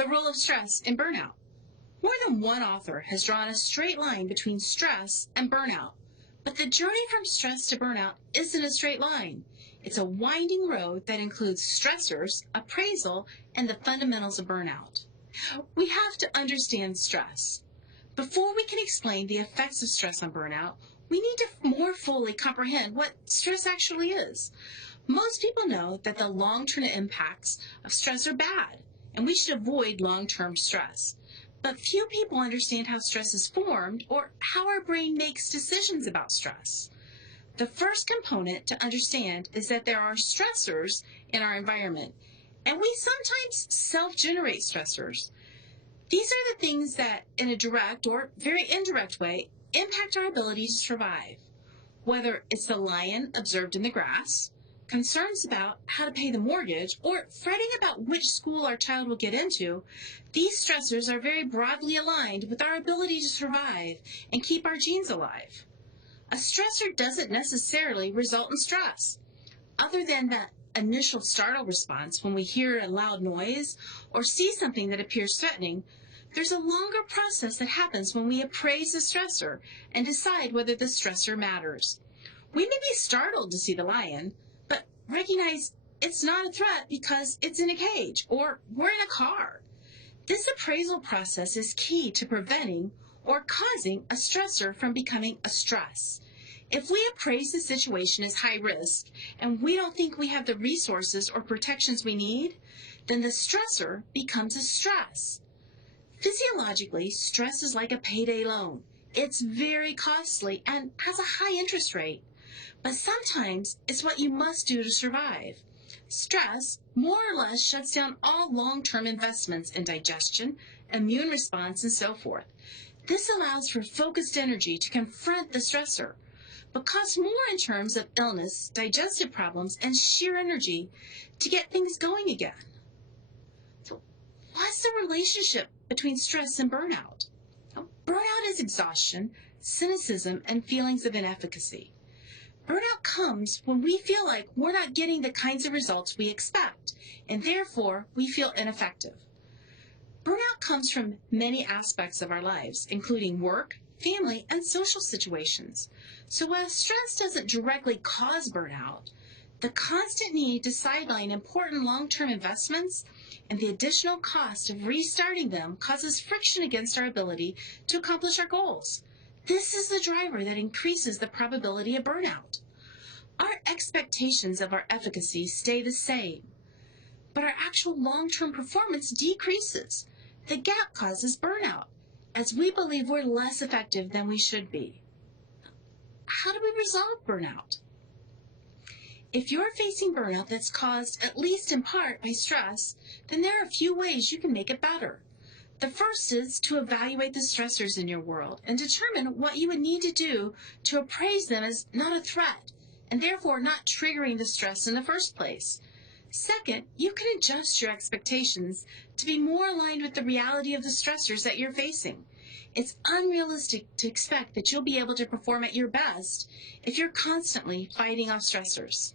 The role of stress in burnout. More than one author has drawn a straight line between stress and burnout. But the journey from stress to burnout isn't a straight line. It's a winding road that includes stressors, appraisal, and the fundamentals of burnout. We have to understand stress. Before we can explain the effects of stress on burnout, we need to more fully comprehend what stress actually is. Most people know that the long-term impacts of stress are bad, and we should avoid long-term stress. But few people understand how stress is formed or how our brain makes decisions about stress. The first component to understand is that there are stressors in our environment, and we sometimes self-generate stressors. These are the things that, in a direct or very indirect way, impact our ability to survive. Whether it's the lion observed in the grass, concerns about how to pay the mortgage, or fretting about which school our child will get into, these stressors are very broadly aligned with our ability to survive and keep our genes alive. A stressor doesn't necessarily result in stress. Other than that initial startle response when we hear a loud noise or see something that appears threatening, there's a longer process that happens when we appraise the stressor and decide whether the stressor matters. We may be startled to see the lion, but recognize it's not a threat because it's in a cage or we're in a car. This appraisal process is key to preventing or causing a stressor from becoming a stress. If we appraise the situation as high risk and we don't think we have the resources or protections we need, then the stressor becomes a stress. Physiologically, stress is like a payday loan. It's very costly and has a high interest rate. But sometimes it's what you must do to survive. Stress more or less shuts down all long-term investments in digestion, immune response, and so forth. This allows for focused energy to confront the stressor, but costs more in terms of illness, digestive problems, and sheer energy to get things going again. So what's the relationship between stress and burnout? Burnout is exhaustion, cynicism, and feelings of inefficacy. Burnout comes when we feel like we're not getting the kinds of results we expect, and therefore we feel ineffective. Burnout comes from many aspects of our lives, including work, family, and social situations. So while stress doesn't directly cause burnout, the constant need to sideline important long-term investments and the additional cost of restarting them causes friction against our ability to accomplish our goals. This is the driver that increases the probability of burnout. Our expectations of our efficacy stay the same, but our actual long-term performance decreases. The gap causes burnout, as we believe we're less effective than we should be. How do we resolve burnout? If you're facing burnout that's caused, at least in part, by stress, then there are a few ways you can make it better. The first is to evaluate the stressors in your world and determine what you would need to do to appraise them as not a threat, and therefore not triggering the stress in the first place. Second, you can adjust your expectations to be more aligned with the reality of the stressors that you're facing. It's unrealistic to expect that you'll be able to perform at your best if you're constantly fighting off stressors.